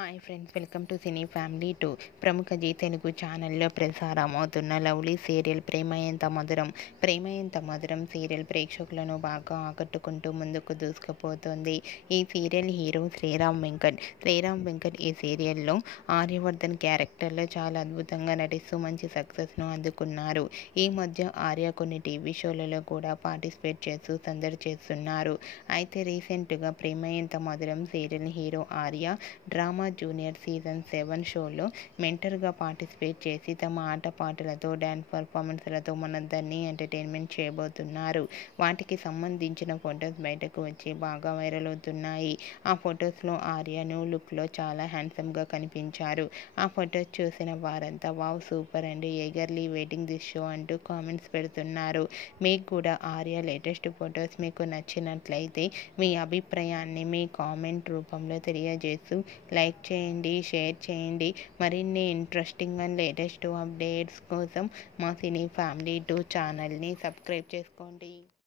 Hi friends, welcome to cine family 2. ప్రముఖ G Telugu ఛానల్లో ప్రసారమవుతున్న lovely serial ప్రేమ ఎంత మధురం. ప్రేమ ఎంత మధురం సీరియల్ ప్రేక్షకులను బాగా ఆకట్టుకుంటూ ముందుకు దూసుకుపోతుంది. ఈ సీరియల్ హీరో శ్రీరామ్ వెంకట్ ఈ సీరియల్లో ఆర్యవర్ధన్ క్యారెక్టర్లో చాలా అద్భుతంగా నటిస్తూ మంచి సక్సెస్ను అందుకున్నారు. ఈ మధ్య ఆర్య కొన్ని టీవీ షోలలో కూడా పార్టిసిపేట్ చేస్తూ సందడి చేస్తున్నారు. అయితే రీసెంట్గా ప్రేమ ఎంత మధురం serial hero Arya drama junior season 7 షోలో మెంటర్గా పార్టిసిపేట్ చేసి తమ ఆటపాటలతో డ్యాన్స్ పర్ఫార్మెన్స్లతో మనందరినీ ఎంటర్టైన్మెంట్ చేయబోతున్నారు. వాటికి సంబంధించిన ఫొటోస్ బయటకు వచ్చి బాగా వైరల్ అవుతున్నాయి. ఆ ఫొటోస్లో ఆర్య న్యూ లుక్లో చాలా హ్యాండ్సమ్గా కనిపించారు. ఆ ఫొటోస్ చూసిన వారంతా wow super and eagerly waiting this show అంటూ కామెంట్స్ పెడుతున్నారు. మీకు కూడా ఆర్య లేటెస్ట్ ఫొటోస్ మీకు నచ్చినట్లయితే మీ అభిప్రాయాన్ని మీ కామెంట్ రూపంలో తెలియజేస్తూ లైక్ చేయండి, షేర్ చేయండి. మరిన్ని ఇంట్రెస్టింగ్ అండ్ లేటెస్ట్ అప్డేట్స్ కోసం మా సినీ ఫ్యామిలీ 2 ఛానల్ని సబ్స్క్రైబ్ చేసుకోండి.